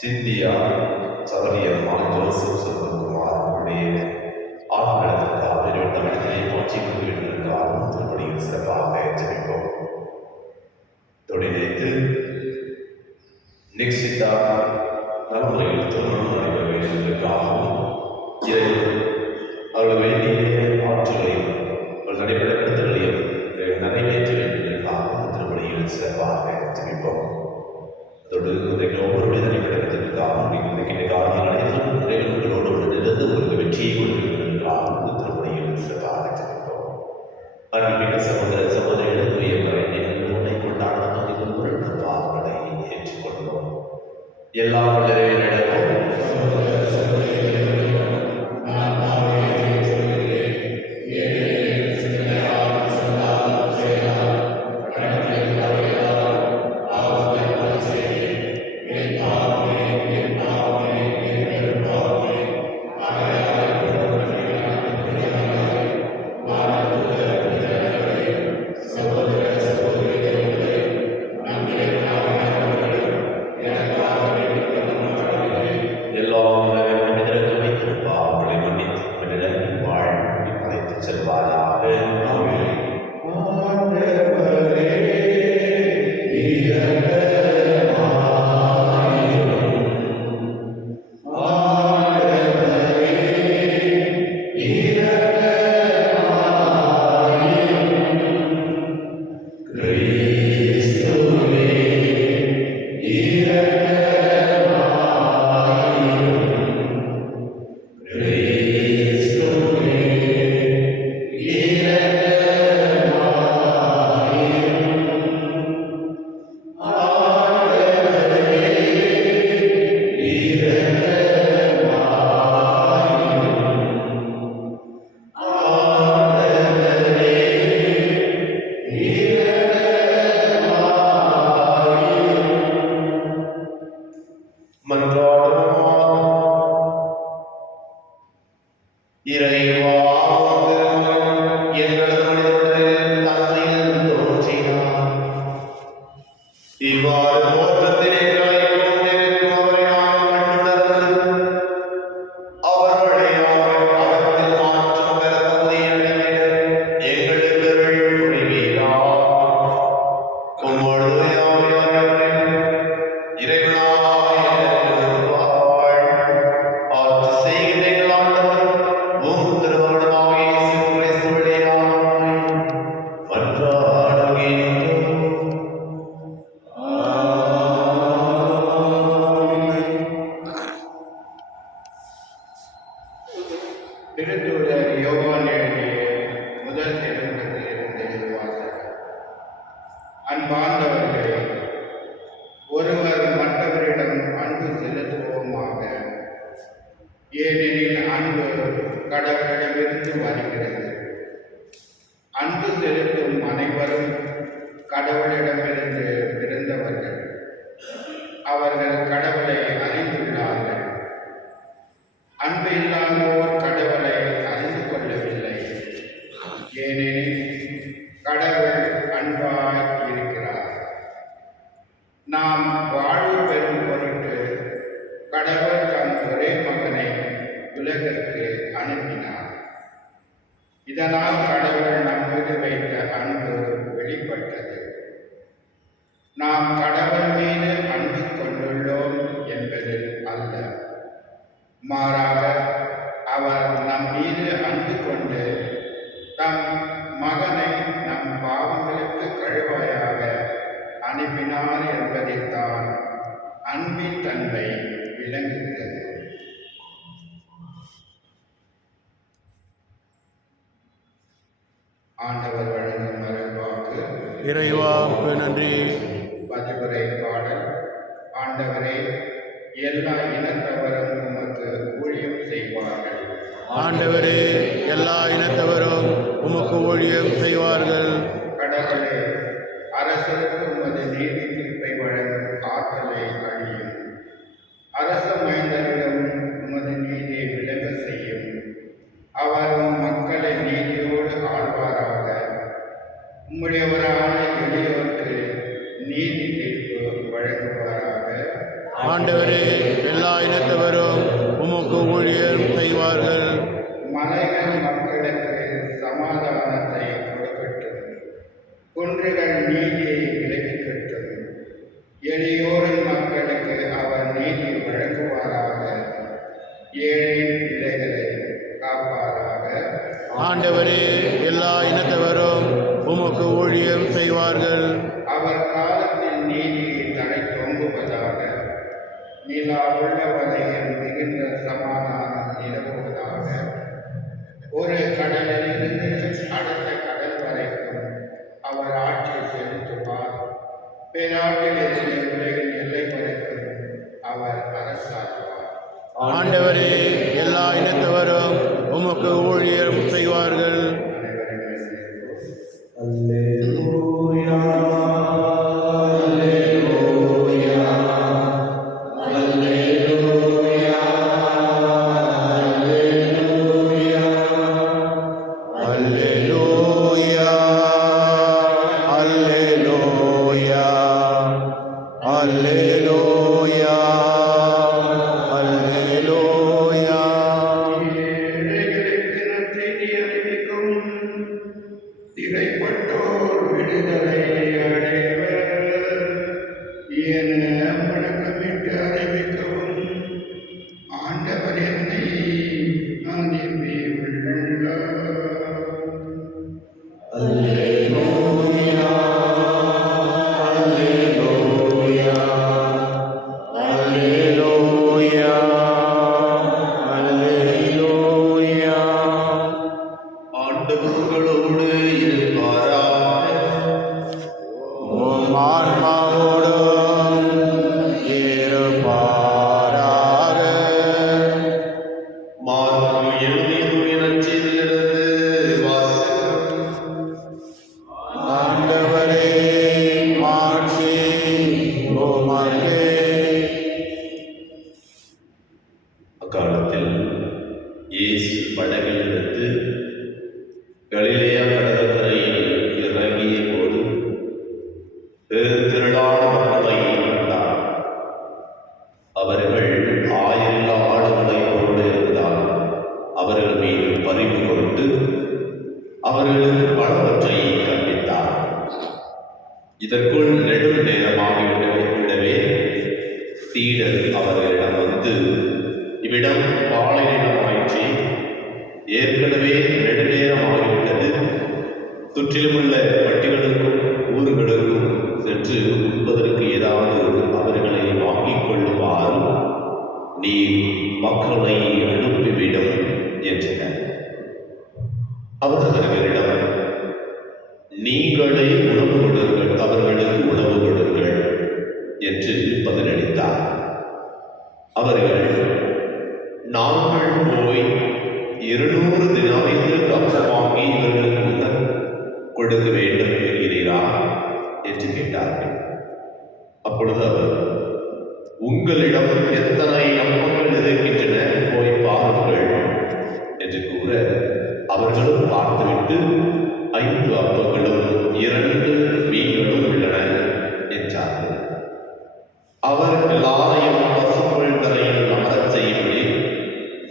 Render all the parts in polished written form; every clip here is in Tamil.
சிந்தியா சௌரியம்மாள் ஜோசப் செல்வகுமார் அவருடைய ஆத்மனத்திற்காக தமிழத்திலே போற்றி கொண்டிருக்கிறாரும் திருப்படியில் சிறப்பாக ஜெபிப்போம். தொழிலைத்து நிக்ஷிதா நலமுறையில் திருமணம் நடைபெற வேண்டியதற்காகவும் அவர்கள் வேண்டிய ஆற்றுகளையும் அவர்கள் நடைபெற கருத்துக்களையும் நிறைவேற்ற வேண்டியதற்காகவும் திருப்படியில் சிறப்பாக ஜெபிப்போம். அதோடு ஒவ்வொருடைய தனிப்படத்திற்காகவும் இன்றைக்கு காரியங்களையும் இறைவன்களோடு இருந்து உங்களுக்கு வெற்றியை கொடுப்பதற்காகவும் திருப்பணியில் சிறப்பாக ஜெபிப்போம். அன்பிக்க சகோதர சகோதரிகளுக்கு எங்கள் உன்னை கொண்டாடுவதும் இது ஒரு பாவங்களை ஏற்றுக்கொள்வோம். எல்லாம் ஏனெனில் அன்பு கடவுளிடமிருந்து வருகிறது. அன்பு செலுத்தும் அனைவரும் கடவுளிடமிருந்து பிறந்தவர்கள். அவர்கள் கடவுளை அறிந்துள்ளார்கள். அன்பு இல்லாதோர் கடவுளை அறிந்து கொள்ளவில்லை. ஏனெனில் கடவுள் அன்பாய் இருக்கிறார். நாம் வாழ்வு பெறும் பொருட்டு கடவுள் தம் ஒரே மகனை உலகிற்கு அனுப்பினார். இதனால் கடவுள் நம் மீது வைத்த அன்பு வெளிப்பட்டது. நாம் கடவுள் மீது அன்பு கொண்டுள்ளோம் என்பதில் அல்ல, மாறாக அவர் நம் மீது அன்பு கொண்டு தம் மகனை நம் பாவங்களுக்கு கழுவாயாக அனுப்பினார் என்பதில்தான் அன்பின் தன்மை விளங்குகிறது. ஆண்டவர் வழங்கும் அருள்வாக்கு. இறைவாவுக்கு நன்றி. பதிவுரை பாடல். ஆண்டவரே, எல்லா இனத்தவரும் உமக்கு ஊழியம் செய்வார்கள். ஆண்டவரே, எல்லா இனத்தவரும் உமக்கு ஊழியம் செய்வார்கள். கடவுளே, அரசருக்கு உமது நீதி தீர்ப்பை வழங்கும் ஆற்றலை அழியும். அரச மைந்தரிடம் உமது நீதியை விளங்க செய்யும். அவர் மக்களை நீதியோடு ஆழ்வாராக. உம்முடையவரான எளியோருக்கு நீதி தீர்ப்பு வழங்குவாராக. ஆண்டவரே, எல்லா இனத்தவரும் உமக்கு ஊழியம் செய்வார்கள். மலைகள் மக்களுக்கு சமாதானத்தை கொடுக்கட்டும். குன்றுகள் நீதியை விளைவிக்கட்டும். எளியோரின் மக்களுக்கு அவர் நீதி வழங்குவாராக. ஏழை பிள்ளைகளை காப்பாராக. ஆண்டவரே, எல்லா இனத்தவரும் உமக்கு ஊழியம் செய்வார்கள். அவர் காலத்தில் நீதியை தலை தோங்குவதாக. நிலா உள்ள வரையில் மிகுந்த சமாதானம் நிலவுவதாக. ஒரு கடலிலிருந்து அடுத்த கடல் வரைக்கும் அவர் ஆட்சி செலுத்துவார். பெராட்டில் இருந்து உலகின் எல்லை வரைக்கும் அவர் அரசாக்குவார். ஆண்டவரே, எல்லா இனத்தவரும் உமக்கு ஊழியம் செய்வார்கள். அல்லேலூயா, அல்லேலூயா, அல்லேலூயா, அல்லேலூயா, அல்லேலூயா. ஏழைகளுக்கு நற்செய்தி அறிவிக்கும். திரைப்பட்டோர் விடுதலை அடைவர் என முழக்கமிட்டு அறிவிக்கவும் ஆண்டவர் என்னை அனுப்பியுள்ளார். அல்லேலூயா, அல்லேலூயா, அல்லேலூயா, அல்லேலூயா. ஆண்டவர்களோடு இருப்பாராக. உம் ஆன்மாவோடும் இருப்பாராக. மார்க்கு எழுதிய நற்செய்தியிலிருந்து வாசகம். ஆண்டவரே, மாட்சி உமக்கே. அக்காலத்தில் இயேசு படகிலிருந்து கலிலேயா கடற்கரையில் இறங்கிய போது பெருந்திரளான மக்களை கண்டார். அவர்கள் ஆயிரம் ஆடுகளையோடு இருந்ததால் அவர்கள் மீது பரிவு கொண்டு அவர்களுக்கு பலவற்றை கற்பித்தார். இதற்குள் நெடும் நேரமாகிவிடவே சீடர் அவர்களிடம் வந்து, இவ்விடம் பாலைநிலமாயிற்று, ஏற்கனவே நெடுநேரம் ஆகிவிட்டது. சுற்றிலுமுள்ள பட்டிகளுக்கும் ஊர்களுக்கும் சென்று உண்பதற்கு ஏதாவது அவர்களை வாங்கிக் கொள்ளுமாறு நீ மக்களை அனுப்பிவிடும் என்றனர். அவர் அவர்களிடம், நீங்களே உணவு கொடுங்கள், அவர்களுக்கு உணவு கொடுங்கள் என்று பதிலளித்தார். அவர்கள், நாங்கள் அப்பொழுது அவர், உங்களிடம் எத்தனை அப்பங்கள் இருக்கின்றன, போய் பாருங்கள் என்று கூற, அவர்களும் பார்த்துவிட்டு 5 அப்பங்களும் 2 மீன்களும் உள்ளன என்றார்கள். அவர் எல்லாரையும் பசும்புல் தரையில் அமரச் செய்யும்படி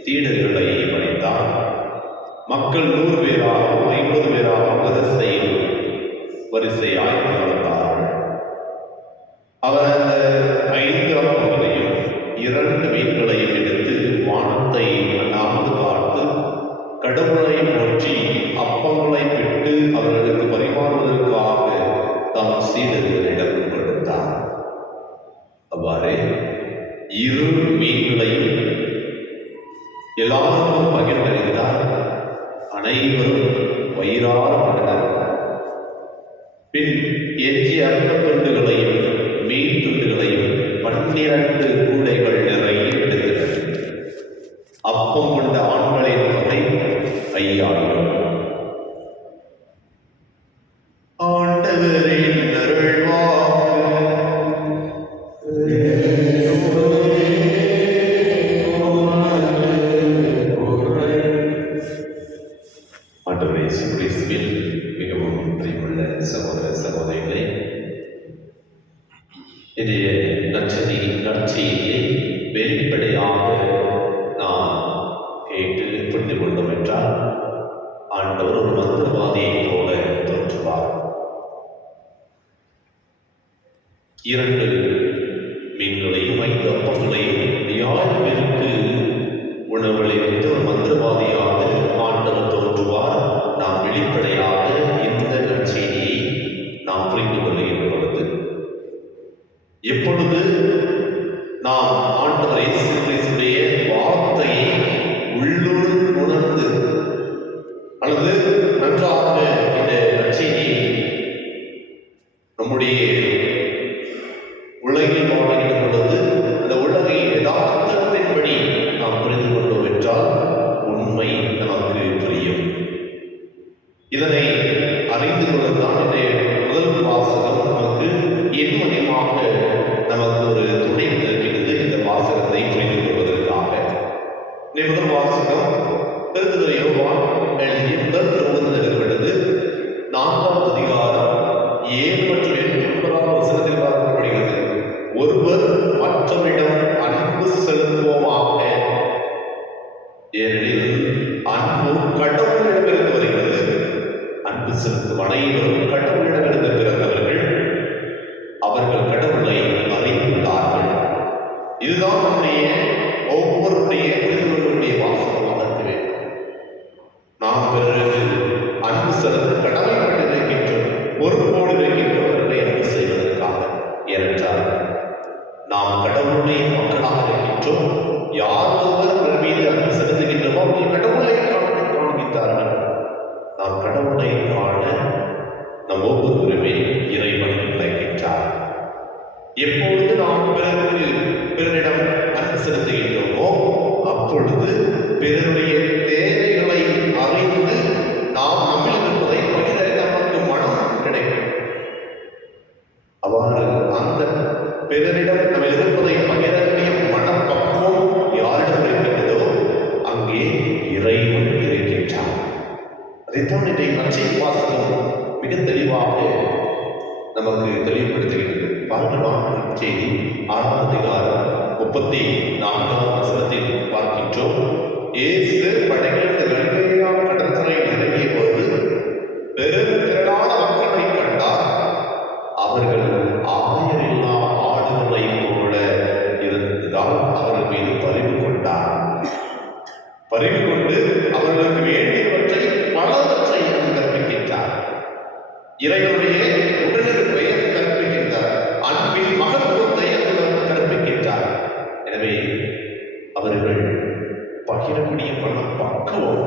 சீடர்களை பணித்தார். மக்கள் 100 பேராகவும் 50 பேராகவும் வரிசையாய் அமர்ந்தார்கள். அவர் அந்த 5 அப்பங்களையும் 2 மீன்களையும் எடுத்து வானத்தை அண்ணாந்து பார்த்து கடவுளை போற்றி அப்பங்களை பிட்டு அவர்களுக்கு பரிமாறுவதற்காக தாம் சீடர்களிடம் கொடுத்தார். அவ்வாறே 2 மீன்களையும் எல்லாருக்கும் பகிர்ந்தளித்தார். அனைவரும் வயிறார உண்டனர். பின் எஞ்சிய அப்பத்துண்டுகளையும் மீன் துண்டுகளையும் 12 கூடைகள் நிறைய எடுத்தனர். அப்பம் கொண்ட ஆண்களின் தொகை 5000. ஆண்டவரின் அருள்வாக்கு. ஆண்டவரே இயேசு கிறிஸ்துவில் மிகவும் பிரியமுள்ள சகோதர சகோதரிகளே, இன்றைய நற்செய்தியை வெளிப்படையாக நாம் கேட்டு புரிந்து கொண்டோம் என்றால், ஆண்டவர் ஒரு மந்திரவாதியைப் போல தோற்றுவார். 2 மீன்களையும் 5 அப்பங்களையும் 5000 பேருக்கு உணவளித்த ஒரு மந்திரவாதியாக ஆண்டவர் தோன்றுவார். நாம் வெளிப்படையாக இந்த நற்செய்தியை நாம் புரிந்து கொள்ளுகின்ற பொழுது, எப்பொழுது நாம் ஆண்டவர் இயேசு கிறிஸ்துவினுடைய வார்த்தையை உள்ளுள் உணர்ந்து அல்லது நன்றாக இந்த நற்செய்தியை நம்முடைய உலகில் வாழ்கின்ற பொழுது அந்த உலகின் யதார்த்தத்தின்படி நாம் புரிந்து கொண்டோம் என்றால் உண்மை நமக்கு புரியும். இதனை அறிந்து கொள்ளத்தான் இன்றைய முதல் வாசகம் நமக்கு எண்மணியமாக நமக்கு ஒரு துணை இருக்கின்றது. இந்த வாசகத்தை புரிந்து கொள்வதற்காக இன்றைய முதல் வாசகம் திருத்துதர் யோவான் எழுதிய முதல் திருமுகத்தில் இருக்கிறது. 4ஆம் அதிகாரம் 7 மற்றும் 9ஆம் வசனத்தில் பார்க்கப்படுகிறது. ஒருவர் மற்றவரிடம் அன்பு செலுத்துவோமாக, ஏனெனில் அன்பு கடவுளிடமிருந்து வருகிறது. அன்பு செலுத்தும் அனைவரும் கடவுளிடமிருந்து பிறந்தவர்கள், அவர்கள் கடவுளை அறிந்துள்ளார்கள். இதுதான் நம்முடைய ஒவ்வொருடைய புரிந்துகொள்ளக்கூடிய வாசகமாக இருக்க வேண்டும். நாம் பிறருக்கு அன்பு செலுத்த கடமைப்பட்டு இருக்கின்றோம், பொறுப்போடு இருக்கின்றவர்களை அன்பு செய்வதற்காக. ஏனென்றால் நாம் கடவுளுடைய மக்களாக இருக்கின்றோம். யார் ஒருவர் மீது அன்பு செலுத்துகின்றோமோ அவர்கள் கடவுளை காண்பித்தார்கள். நாம் கடவுளை காண நம் ஒவ்வொருவருமே இறைவன் அழைக்கின்றார். எப்பொழுது நாம் பிறரிடம் அன்பு செலுத்துகின்றோமோ அப்பொழுது பிறருடைய தேவைகளை அறிந்து நாம் நம்மில் இருப்பதை பகிர நமக்கு மனம் கிடைக்கும். அவ்வாறு அந்த பிறரிடம் நம்ம இருப்பதை பகிரக்கூடிய மனப்பக்குவம் யாரிடம் இருக்கின்றதோ அங்கே இறைவன் இருக்கின்றார். அதைத்தான் இன்றைய நற்செய்தி வாசகம் மிக தெளிவாக நமக்கு தெளிவுபடுத்துகின்றது. பாருங்கள், செய்தி 6ஆம் அதிகாரம் 34ஆம் வசனத்தில் பார்க்கின்றோம். இயேசு படகிலிருந்து கலிலேயா கடற்கரையில் இறங்கிய போது பெருந்திரளான மக்களை கண்டார். அவர்கள் ஆயரில்லா ஆடுகளைப் போல இருந்ததால் அவர்கள் மீது பரிவு கொண்டார். பரிவு கொண்டு அவர்களுக்கு வேண்டியவற்றை பலவற்றை கற்பிக்கின்றார். இறைவனுடைய உடனிருப்பை கற்பிக்கின்றார். அன்பின் மகத்துவத்தை கற்பிக்கின்றார். எனவே அவர்கள் பகிரக்கூடிய மனப்பக்குவம்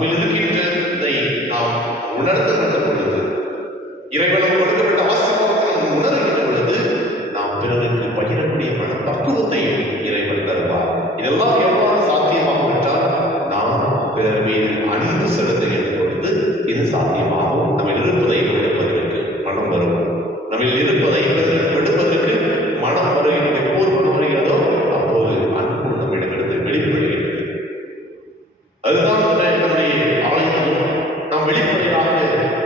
நம்மில் இருக்கின்றதை நாம் உணர்ந்து கொண்ட பொழுது, இறைவனம் கொடுக்கப்பட்ட ஆசீர்வாதத்தை நாம் உணர்கின்ற பொழுது, நாம் பிறருக்கு பகிரக்கூடிய மனப்பக்குவத்தையும் இறைவன் தருவார். இதெல்லாம் எவ்வாறு சாத்தியமாகும் என்றால், நாம் பிறர் மீது அன்பு செலுத்துகின்ற பொழுது இது சாத்தியமாகும். நம்மில் இருப்பதை எடுப்பதற்கு மனம் வரும். நம்மில் இருப்பதை எடுப்பதற்கு மனம் வருகிறது. எப்போது மனம் வருகிறதோ அப்போது அன்பு நம்மிடமிருந்து வெளிப்படுகிறது. அதுதான் நம்முடைய ஆலயத்திலும் நாம் வெளிப்படையாக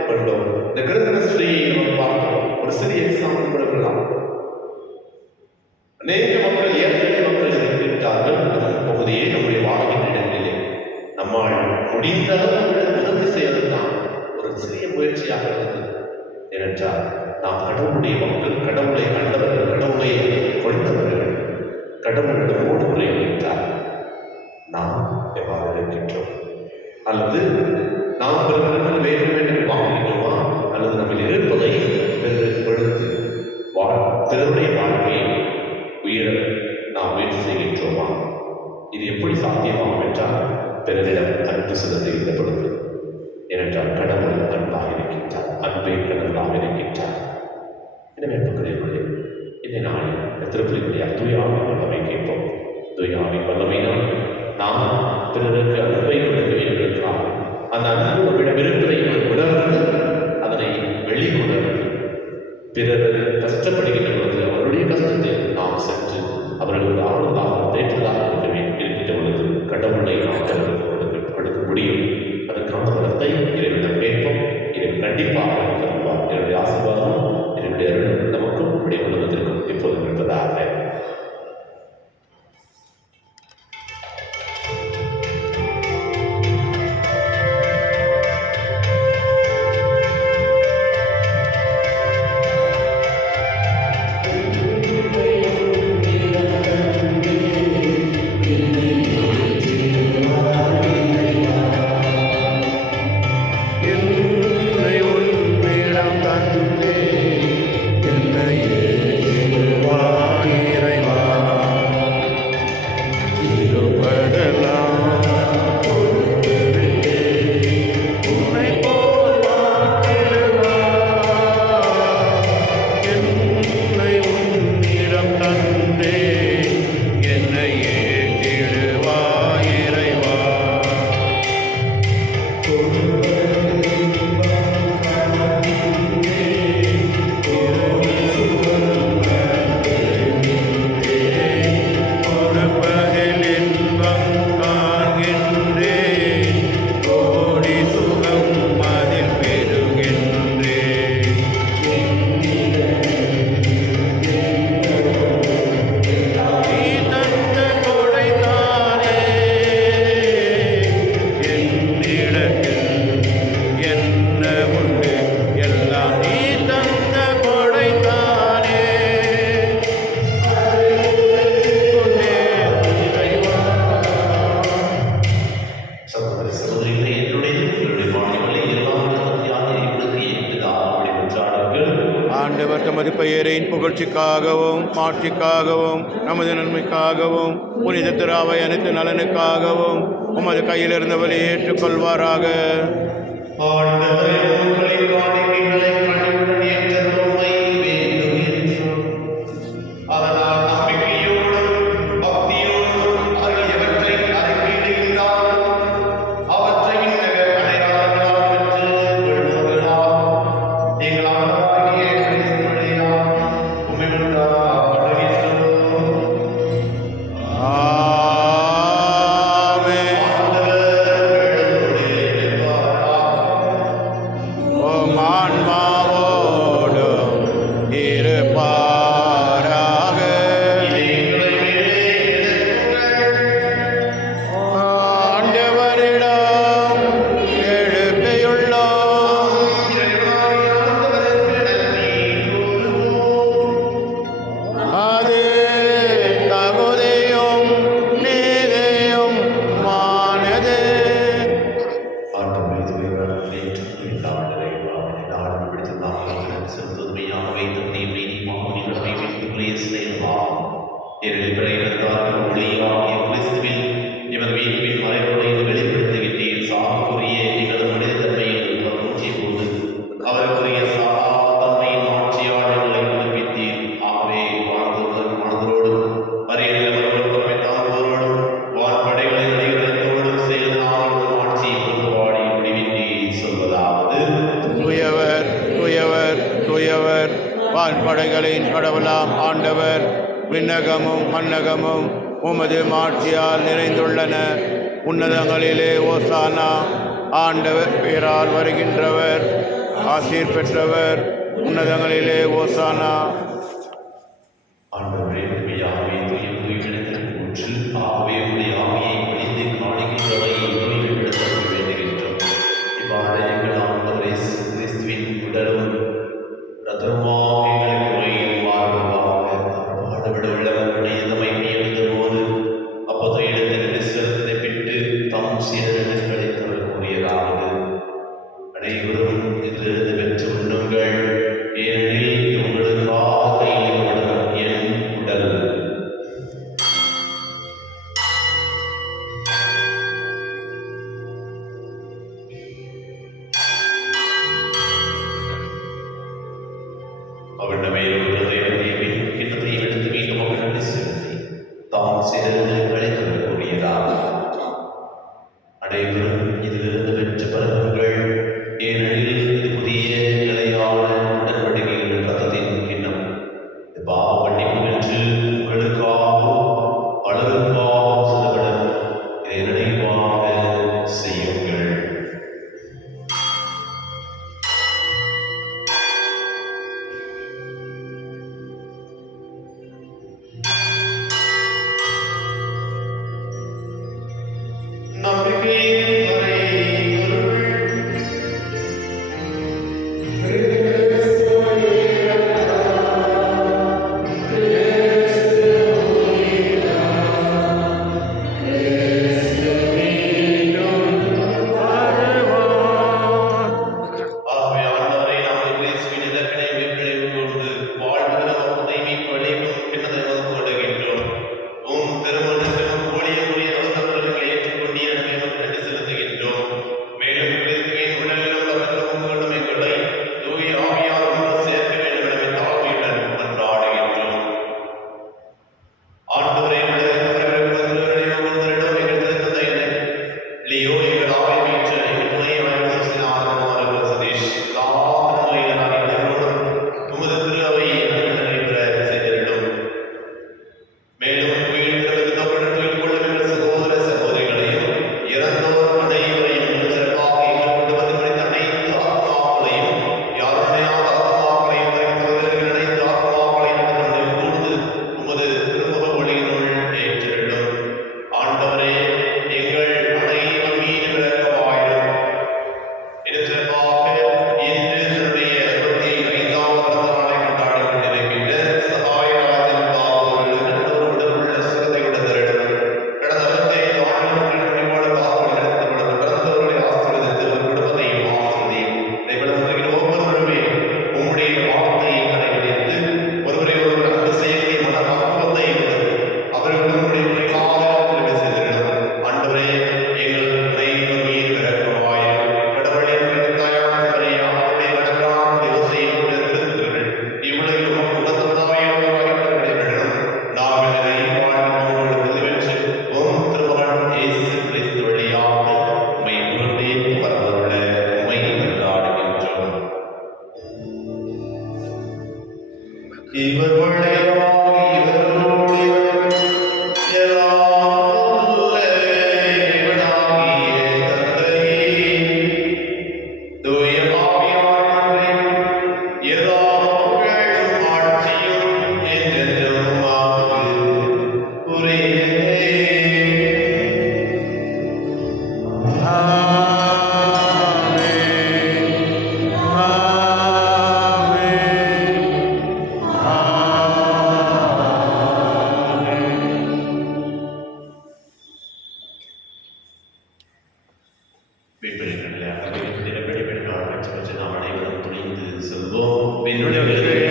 கொண்டோம். இந்த கிறிஸ்துமஸ்ரீயை நாம் பார்த்தோம். ஒரு சிறிய எக்ஸாம்பிள் கொடுக்கலாம். அநேக மக்கள், ஏற்கனவே மக்கள் இருக்கின்றார்கள் நம் பகுதியே, நம்முடைய வாழ்கின்ற இடங்களிலே. நம்மால் முடிந்த அளவு உதவி செய்வதுதான் ஒரு சிறிய முயற்சியாக இருந்தது. ஏனென்றால் நாம் கடவுளுடைய மக்கள், கடவுளை கண்டவர்கள், கடவுளை கொண்டவர்கள், கடவுளிடமோடு உரையாடுகின்றார். நாம் எவ்வாறு இருக்கின்றோம்? அல்லது நாம் பிறரிடம் வேண்டும் என்று வாங்குகின்றோமா? அல்லது நம்மில் இருப்பதை பிறருக்கு கொடுத்து பிறருடைய வாழ்க்கையை உயர நாம் முயற்சி செய்கின்றோமா? இது எப்படி சாத்தியமாகும் என்றால், பிறரிடம் அன்பு செலுத்துகின்ற பொழுது. ஏனென்றால் கடவுள் அன்பாக இருக்கின்றார், அன்பே கடவுளாக இருக்கின்றார். எனவே அன்புக்குரியவர்களே, இந்த நாளில் திருப்பலியாக தூய ஆவியின் வல்லமை கேட்போம். தூய ஆவியின் வல்லமையினால் நாம் பிறருக்கு அன்பை கொடுக்க வேண்டும் என்றால், அந்த அன்பு நம்மிடம் இருப்பதை உணர்ந்து அதனை வெளிக்கொணர்ந்து பிறர் கஷ்டப்படுகின்ற பொழுது அவருடைய கஷ்டத்தை நாம் சென்று அவர்களுக்கு ஆறுதலாக தேற்றுதலாக இருக்கின்ற பொழுது கடவுளை நாம் கொடுக்க முடியும். அதற்கான பலத்தை இறைவனிடம் கேட்போம். இறைவன் கண்டிப்பாக தருவார். என்னுடைய ஆசீர்வாதம், என்னுடைய அருள் நமக்கும் நம்முடைய குடும்பத்திற்கும் எப்போதும் இருப்பதாக. ஆண்டவர் தமது பெயரின் புகழ்ச்சிக்காகவும் மாட்சிக்காகவும் நமது நன்மைக்காகவும் புனித திராவை அனைத்து நலனுக்காகவும் உமது கையிலிருந்து வழி ஏற்றுக்கொள்வாராக. Oh my ஆகிய எங்களது மனித தன்மையில் அவர் தோன்றிய போது அவருக்குரிய தன்மையின் ஆட்சியால் எங்களை புதுப்பித்தீர். ஆகவே வாழ்ந்தோரோடும் அரியவர்கள் புறமை தாங்குவோரோடும் வான்படைகளின் அடிகளத்தோடும் சேர்ந்து நாங்களும் ஆட்சியை பொறுப்பாடி முடிவின்றி சொல்வதாவது: தூயவர் தூயவர் தூயவர் வான்படைகளின் கடவுளாம் ஆண்டவர். விண்ணகமும் மன்னகமும் உமது மாட்சியால் நிறைந்துள்ளன. உன்னதங்களிலே ஓசானா. ஆண்டவர் பெயரால் வருகின்றவர் ஆசீர் பெற்றவர். உன்னதங்களிலே ஓசானா. ஆண்டவரே, உண்மையாகவே தூய்மையிடத்தில் ஊற்று. ஆகவே உடைய ஆவியை பொழிந்து காணிக்கைகளை தூய்மைப்படுத்த வேண்டுகின்றோம். இவ்வாறு எங்கள் ஆண்டவர் இயேசு கிறிஸ்துவின் உடலும் இரத்தமுமாக எங்களுக்கு வழியில் வாழ்வாக. பாடுபட உள்ளவர்களுடைய தம்மை எழுந்த போது அப்போது இடத்தில் விசுவத்தை விட்டு தம் சீடர்களை தவிர கூறியதாவது: அனைவரும் இதிலிருந்து பெற்று உண்ணுங்கள், ஏனெனில் இது உங்களுக்காக இயக்கப்படும் என் உடல். அவரிடமே கிண்ணத்தை எடுத்து மீண்டும் அவர்கள் செலுத்தி தாம் சீடர்களை தவிர கூறியதாவது: அனைவரும் இதிலிருந்து பெற்று பருகுங்கள், ஏனெனில் இது புதிய நிலையான உடன்படிக்கையின் இரத்தத்தின் கிண்ணம். இது பாவ மன்னிப்பு என்று உங்களுக்காகவும் பலருக்காகவும் சொல்லப்படும். இதை நினைவாக செய்யுங்கள். நம்பிக்கையின்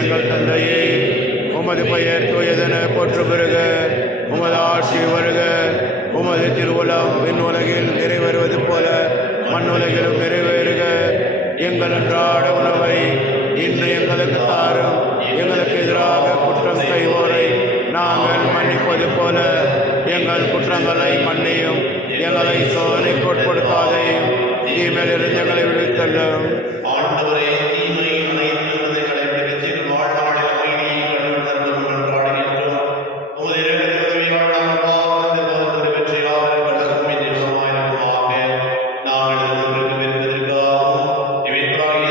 எங்கள் தந்தையே, உமது பெயர் தூயதென போற்று பெறுக. உமது ஆட்சி வருக. உமது திருவுளம் விண்ணுலகில் நிறைவேறுவது போல மண்ணுலகிலும் நிறைவேறுக. எங்கள் அன்றாட உணவை இன்று எங்களுக்கு தாரும். எங்களுக்கு எதிராக குற்றம் செய்வோரை நாங்கள் மன்னிப்பது போல எங்கள் குற்றங்களை மன்னியும். எங்களை சோதனைக்கு உட்படுத்தாதையும், தீமையிலிருந்து எங்களை விடுவித்தள்ளும். ஆண்டவரே, தீமை அனைத்திலிருந்து கடைபிடித்து எங்கள் வாழ்நாளில் அமைதியை கண்டுணர்ந்தும் நன்றாடுகின்றோம். உமது இரக்கத்தின் உதவியால் நாங்கள் பாவத்திலிருந்து பாவத்திற்கு வெற்றியாக கடக்கும் என்று நிச்சயமாயிருக்குமாக. நாங்கள் இதற்கு விரும்புவதற்காகவும் இவைகளாக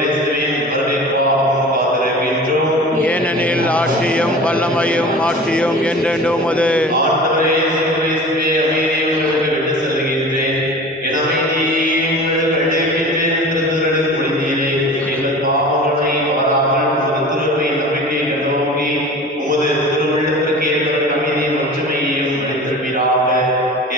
இயேசுவின் வருகைக்காகவும் காத்திருக்கின்றோம். ஏனெனில் ஆட்சியும் வல்லமையும் ஆட்சியும் என்றென்று உமது. ஆண்டவரே, இயேசுவே, அமைதியை உங்களுக்கு விட்டு செல்கின்றேன். என் அமைதியை உங்களுக்கு அளிக்கின்றேன் என்று திருத்தலுக்கு முடிந்தீரே. எங்கள் பாவங்களை பாராமல் உமது திருவை நம்பிக்கை நோக்கி உமது திருவுள்ளத்திற்கு ஏற்ப அமைதியின் ஒற்றுமையையும் அளித்திருப்பீராக.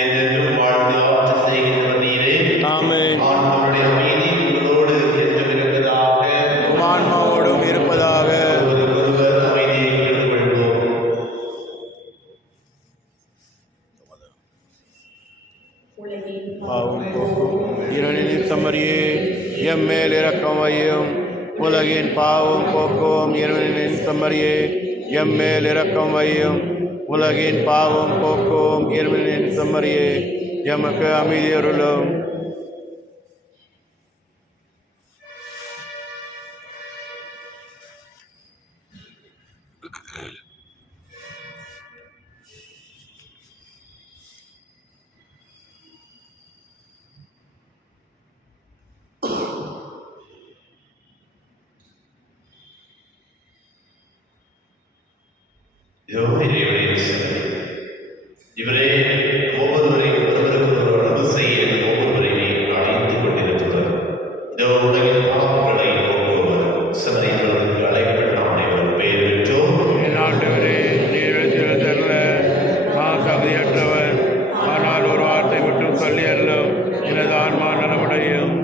என்றென்றும் வாழ்ந்து ஆட்சி செய்கின்ற நீரே. ஆமென். ஆண்டவருடைய அமைதி உங்களோடு என்றும் இருப்பதாக. உம் ஆன்மாவோடும் இருப்பதாக. ஒருவர் அமைதியை கேட்டுக்கொள்வோம். பாவம் போக்கும் இறைவனின் செம்மறியே, எம்மேல் இரக்கம் வையும். உலகின் பாவம் போக்கும் இறைவனின் செம்மறியே, எம்மேல் இரக்கம் வையும். உலகின் பாவம் போக்கும் இறைவனின் செம்மறியே, எமக்கு அமைதி அருளும். இதோ இறைவனின் செம்மறி. இவரே ஒவ்வொருவரையும் ஒருவருக்கொருவர் அன்பு செய்ய ஒவ்வொருவரையும் அழைத்துக் கொண்டிருக்கிறார். இதோ உலகின் பாவங்களை போக்குபவர். செம்மறிகளுக்கு அழைக்கப்பட்ட நாம் அனைவரும் பெயர் பெற்றோம். என் ஆண்டவரே, நீர் எழுந்திருந்தருள நான் தகுதியற்றவர். ஆனால் ஒரு வார்த்தை மட்டும் சொல்லி அருளும், எனது ஆன்மா நலமடையும்.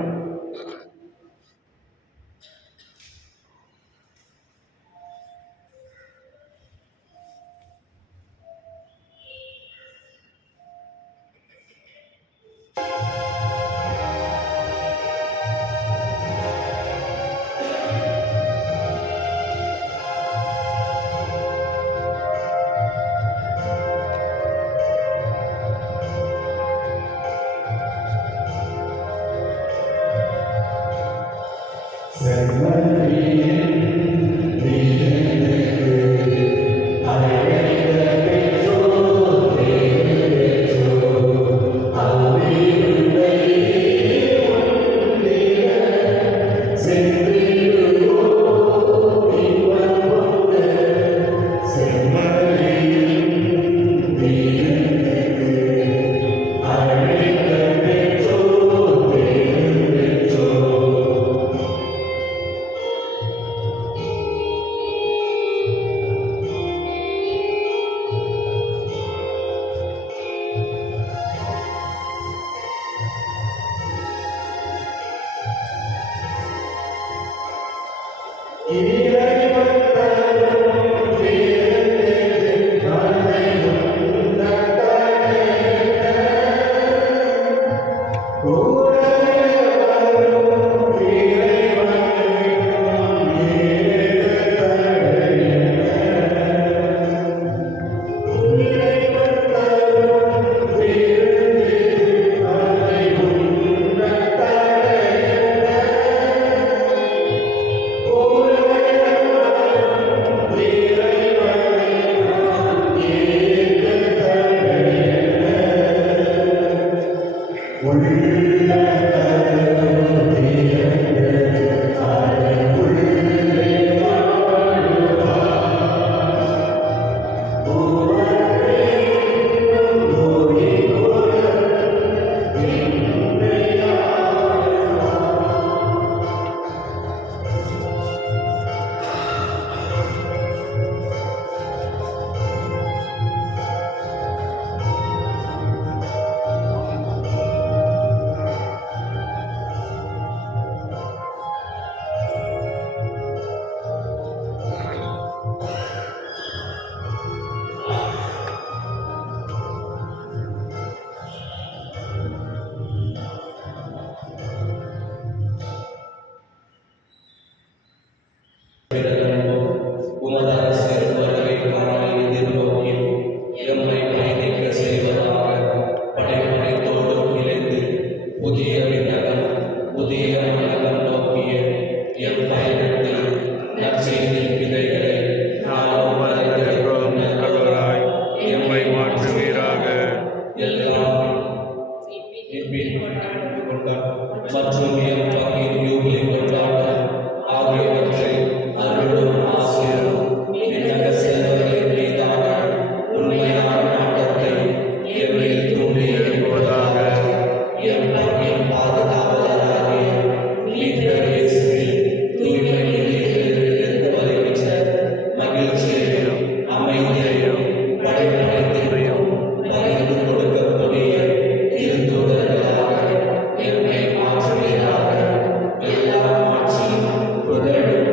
Oh, புதிய உலகம் நோக்கிய எம் பயணத்தில் நற்செய்தியின் விதைகளை நாளும் வளர்ந்தெடுக்கும் நல்லவராய் எம்மை மாற்றுவீராக. எல்லாம் மற்றும் எம் பங்கின் யூபிலி கொண்டாட்டம் ஆகியவற்றை அருளும் ஆசிரியரும் விண்ணக செல்வங்களின் மீதான உண்மையான நாட்டத்தை எம்மில் தூண்டி எழுப்புவதாக. எம் பங்கின் பாதுகாவலராகிய மீட்பர் இயேசுவில் தூய்மை நிலையிலிருந்து வருகின்ற மகிழ்ச்சியையும் அமைதியையும் படைப்படைத்தையும் பகிர்ந்து கொடுக்கக்கூடிய திருத்தூதர்களாக எம்மை மாற்றுவீராக. எல்லா ஆட்சியும் புகழும்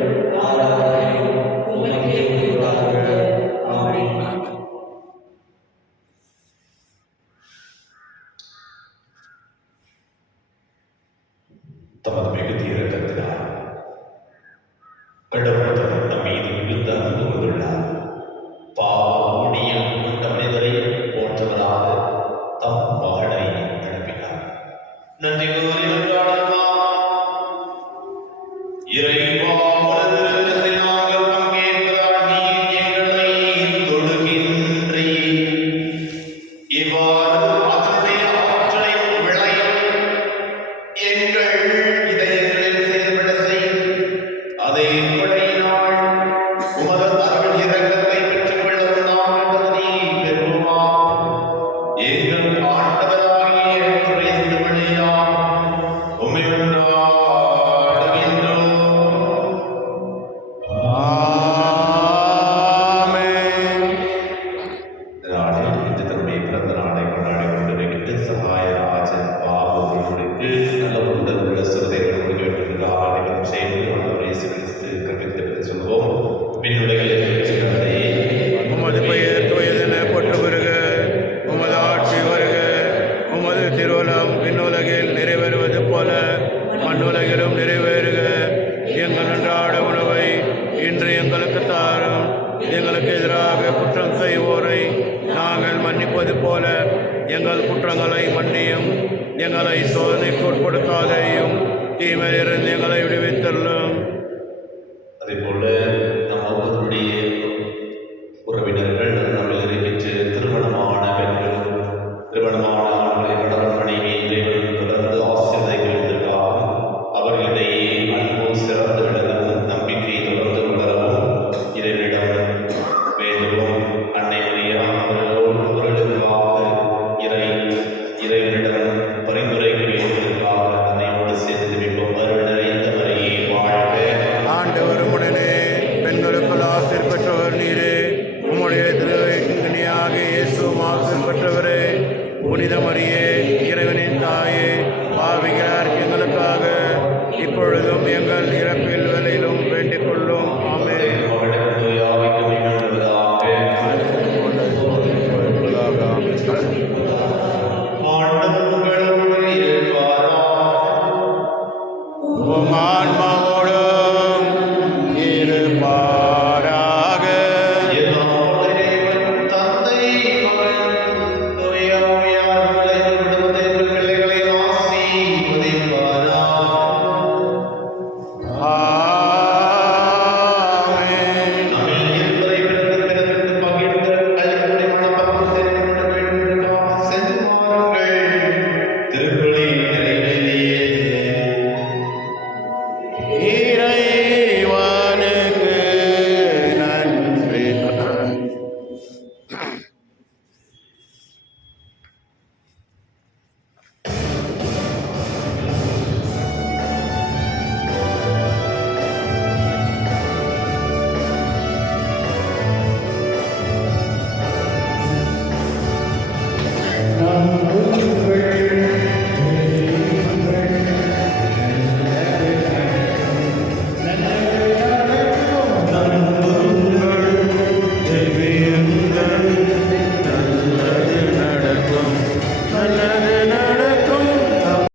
ஆராதனையும் உமக்கே உரித்தாக. ஆமென். தமது மிகுதி இரக்கத்தினால் கடவுள் நம் மீது மிகுந்த அன்பு கொண்டுள்ளார். பாவ ஊழியம் கொண்ட மனிதரை போற்றவராக தம் மகனை அனுப்பினார். நன்றி கூறி கொண்டாடுவோம். இறைவா, உனது இரக்கத்தில் நாங்கள் பங்கேற்பதால் நீர் எங்களை தொழுகின்றீர். இவ்வாறு அதனுடைய ஆற்றலை விளையும் எங்கள் இதயங்களில் செயல்பட செய்யும். அதை கொடையினால் உமது அருள் இரக்கத்தை பெற்றுக்கொள்ளவும் நாங்கள் தகுதி பெறுவோமாக. எங்கள் ஆண்டவராகிய கிறிஸ்து வழியாக உம்மை கொண்டாடுகின்றோம். ஆமென். இந்த நாளில் இன்று தன்னுடைய பிறந்த நாளை கொண்டாடி கொண்டிருக்கின்ற சகாயராஜன் பாபுக்கு நல்ல உடல் உள்ள சிறுதைகள் முடிவெடுக்கின்ற ஆணைகளும் சேர்ந்து ஆண்டவர் இயேசு கிறிஸ்து கற்பித்து சொல்வோம். விண்ணுலகில் தந்தையே, உமது பெயர் தூயதென போற்று வருக. உமது ஆட்சி வருக. உமது திருவுளம் விண்ணுலகில் நிறைவேறுவது போல மண்ணுலகிலும் நிறைவேறுக. எங்கள் அன்றாட உணவை இன்று எங்களுக்கு தாரும். எங்களுக்கு எதிராக குற்றம் செய்வோரை நாங்கள் மன்னிப்பது போல எங்கள் குற்றங்களை மன்னியும். எங்களை சோதனைக்கு உட்படுத்தாதையும் தீமையிலிருந்து எங்களை விடுவித்தள்ளும். அதேபோல நம் ஒவ்வொருடைய உறவினர்கள் நம்மில் இருக்கின்ற திருமணமான பெண்கள், திருமணமான ஆண்களை கணவன் மனைவி இறைவன் தொடர்ந்து ஆசீர்வதிக்கிறதற்காகவும் அவர்களிடையே அன்பு சிறந்து விளங்கவும் நம்பிக்கை தொடர்ந்து வளரவும் இறைவனிடம் வேண்டுவோம். அன்னை மரியா அவர்களுக்காக இறைவனிடம் பரிந்துரைக்க வேண்டியதற்காக அன்னையோடு சேர்ந்து விப்போம். அருள் நிறைந்த மரியே வாழ்க. ஆண்டவர் உடனே பெண்களுக்குள் ஆசிர் பெற்றவர் நீரே. உம்முடைய திருவயிற்றின்கனியாக இயேசுவும் ஆசிர் பெற்றவரே. புனித மரியே, இறைவனின் தாயே, பாவிகளார் எங்களுக்காக இப்பொழுதும் எங்கள் இறப்பில் வேலையிலும் வேண்டிக் கொள்ளும். ஆமென். உம்